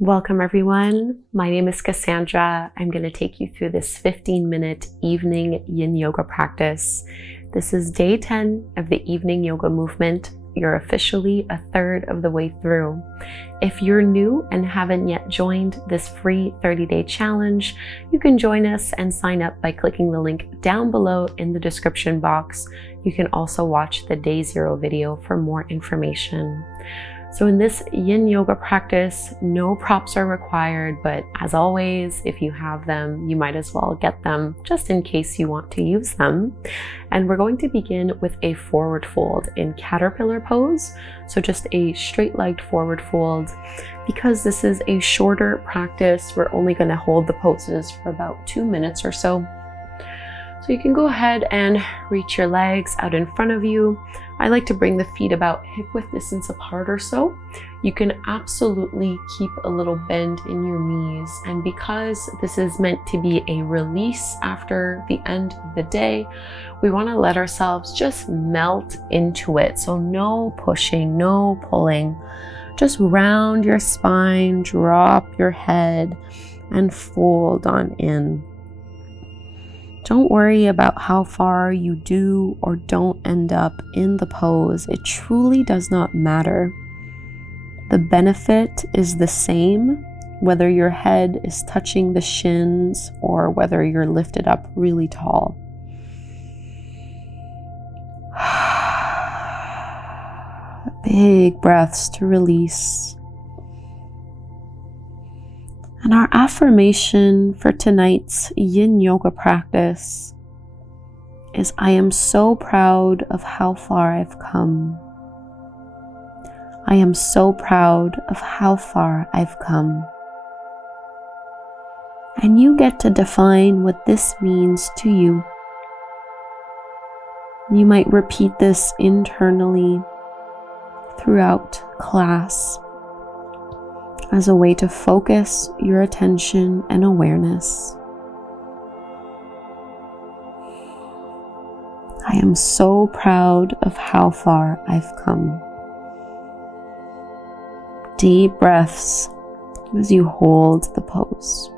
Welcome everyone. My name is Kassandra. I'm going to take you through this 15-minute evening yin yoga practice. This is day 10 of the evening yoga movement. You're officially a third of the way through. If you're new and haven't yet joined this free 30-day challenge, you can join us and sign up by clicking the link down below in the description box. You can also watch the day 0 video for more information. So in this yin yoga practice, no props are required, but as always, if you have them, you might as well get them just in case you want to use them. And we're going to begin with a forward fold in caterpillar pose. So just a straight-legged forward fold. Because this is a shorter practice, we're only going to hold the poses for about 2 minutes or so. So you can go ahead and reach your legs out in front of you. I like to bring the feet about hip-width distance apart or so. You can absolutely keep a little bend in your knees. And because this is meant to be a release after the end of the day, we want to let ourselves just melt into it. So no pushing, no pulling. Just round your spine, drop your head, and fold on in. Don't worry about how far you do or don't end up in the pose. It truly does not matter. The benefit is the same, whether your head is touching the shins or whether you're lifted up really tall. Big breaths to release. And our affirmation for tonight's yin yoga practice is, I am so proud of how far I've come. I am so proud of how far I've come. And you get to define what this means to you. You might repeat this internally throughout class as a way to focus your attention and awareness. I am so proud of how far I've come. Deep breaths as you hold the pose.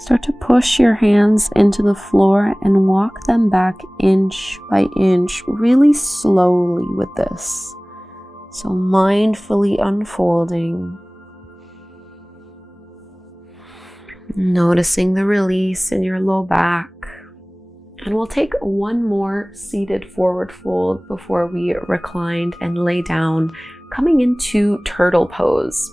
Start to push your hands into the floor and walk them back inch by inch, really slowly with this. So mindfully unfolding. Noticing the release in your low back. And we'll take one more seated forward fold before we recline and lay down, coming into turtle pose.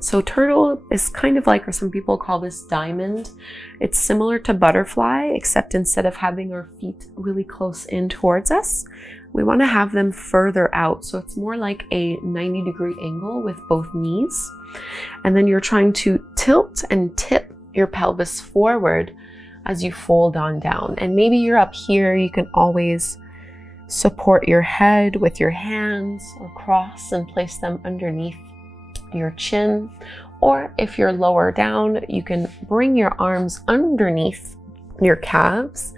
So turtle is kind of like, or some people call this diamond. It's similar to butterfly, except instead of having our feet really close in towards us, we want to have them further out. So it's more like a 90-degree angle with both knees. And then you're trying to tilt and tip your pelvis forward as you fold on down. And maybe you're up here, you can always support your head with your hands or cross and place them underneath your chin, or if you're lower down, you can bring your arms underneath your calves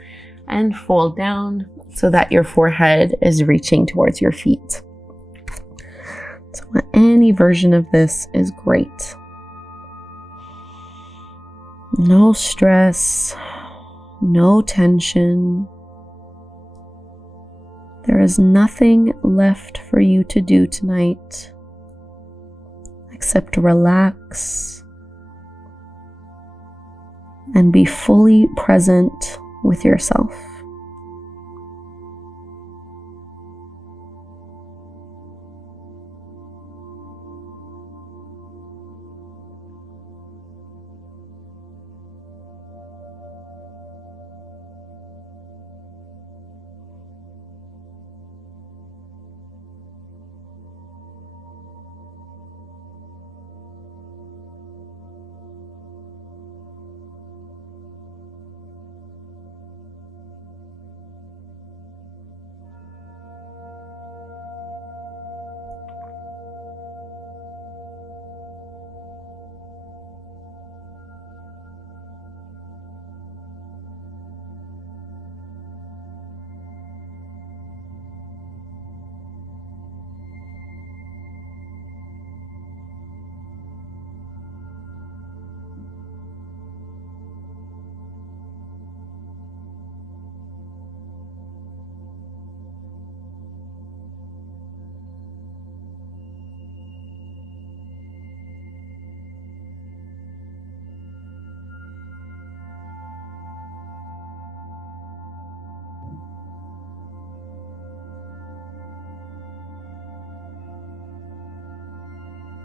and fold down so that your forehead is reaching towards your feet. So any version of this is great. No stress, no tension. There is nothing left for you to do tonight except relax and be fully present with yourself.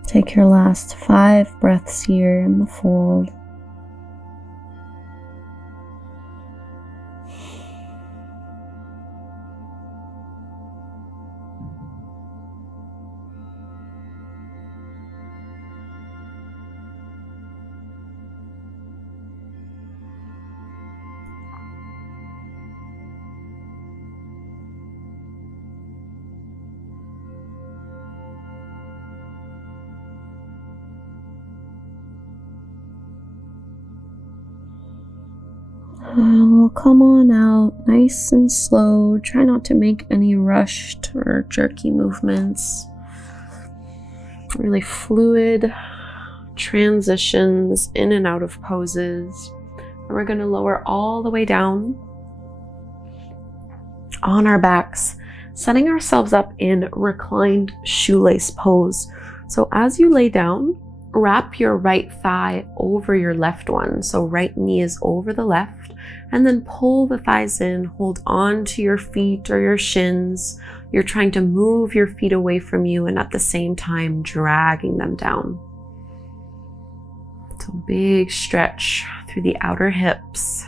Take your last 5 breaths here in the fold. And we'll come on out nice and slow. Try not to make any rushed or jerky movements. Really fluid transitions in and out of poses. And we're going to lower all the way down on our backs, setting ourselves up in reclined shoelace pose. So as you lay down, wrap your right thigh over your left one. So right knee is over the left, and then pull the thighs in, hold on to your feet or your shins. You're trying to move your feet away from you and at the same time dragging them down. So big stretch through the outer hips.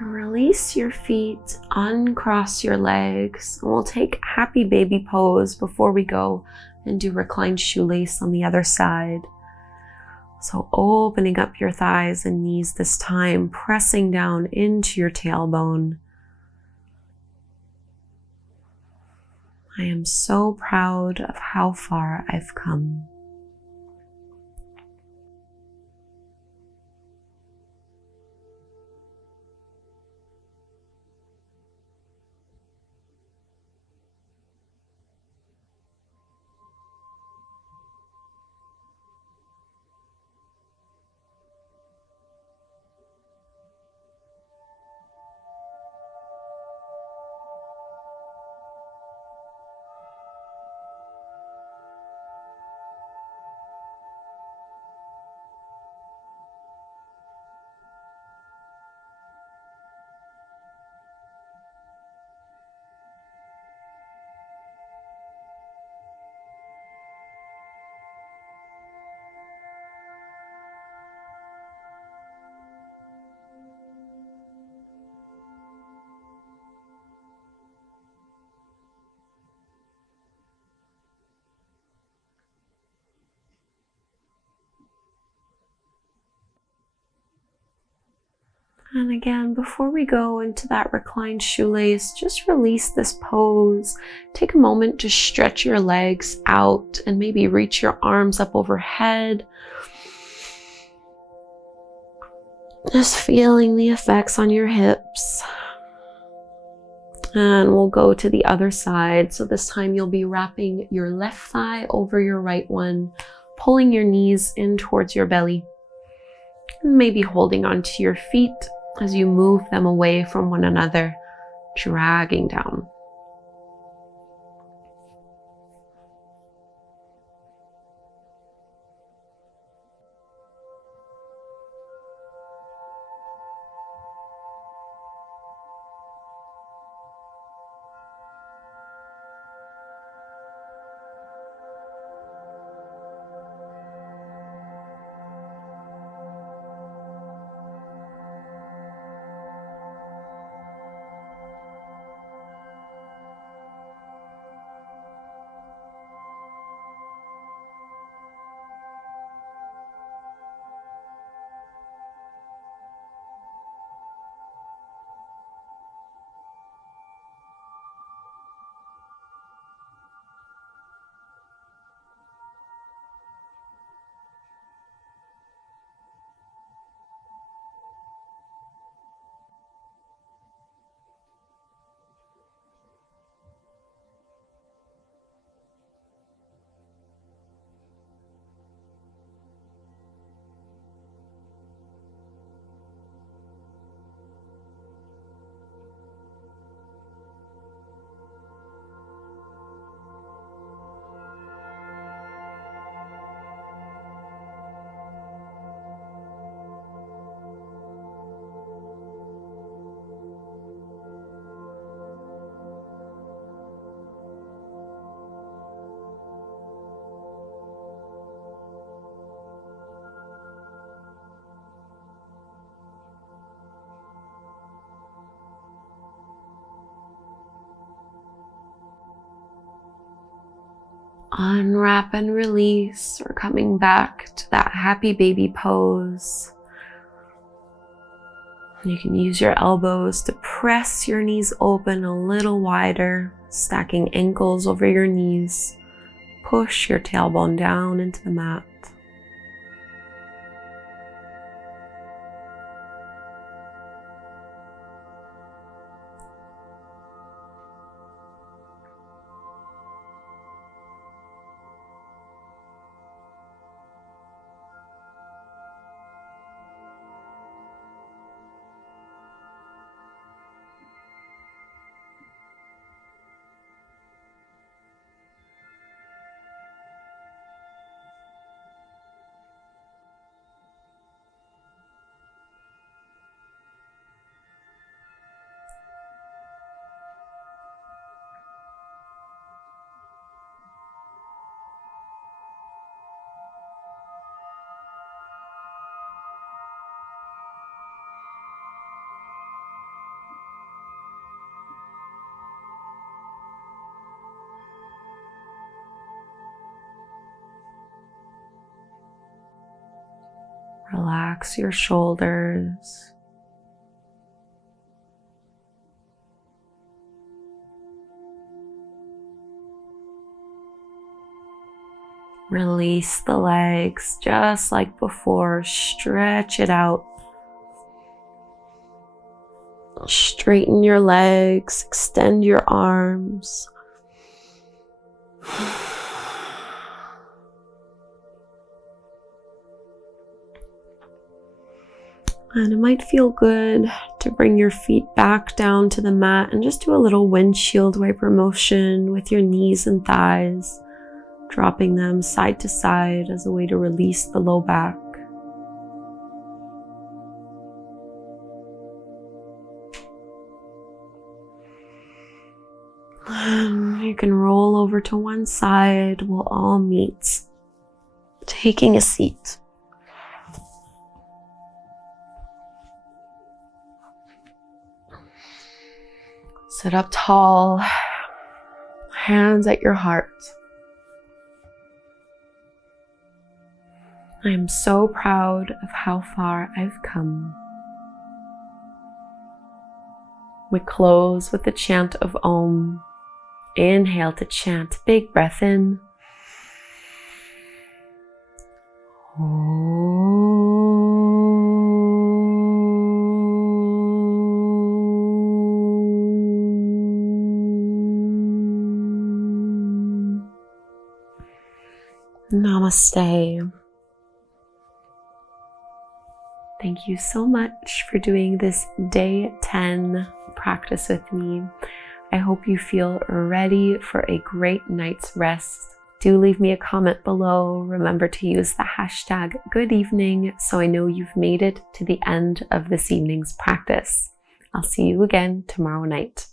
Release your feet, uncross your legs, and we'll take happy baby pose before we go and do reclined shoelace on the other side. So opening up your thighs and knees this time, pressing down into your tailbone. I am so proud of how far I've come. And again, before we go into that reclined shoelace, just release this pose. Take a moment to stretch your legs out and maybe reach your arms up overhead. Just feeling the effects on your hips. And we'll go to the other side. So this time you'll be wrapping your left thigh over your right one, pulling your knees in towards your belly. Maybe holding onto your feet as you move them away from one another, dragging down. Unwrap and release. We're coming back to that happy baby pose. You can use your elbows to press your knees open a little wider, stacking ankles over your knees. Push your tailbone down into the mat. Relax your shoulders. Release the legs just like before. Stretch it out. Straighten your legs, extend your arms. And it might feel good to bring your feet back down to the mat and just do a little windshield wiper motion with your knees and thighs, dropping them side to side as a way to release the low back. You can roll over to one side. We'll all meet, taking a seat. Sit up tall, hands at your heart. I am so proud of how far I've come. We close with the chant of Om. Inhale to chant, big breath in. Namaste. Thank you so much for doing this day 10 practice with me. I hope you feel ready for a great night's rest. Do leave me a comment below. Remember to use the hashtag good evening so I know you've made it to the end of this evening's practice. I'll see you again tomorrow night.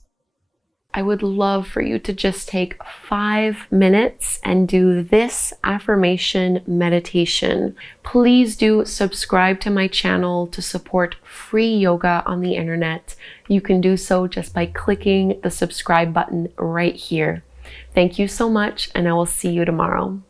I would love for you to just take 5 minutes and do this affirmation meditation. Please do subscribe to my channel to support free yoga on the internet. You can do so just by clicking the subscribe button right here. Thank you so much, and I will see you tomorrow.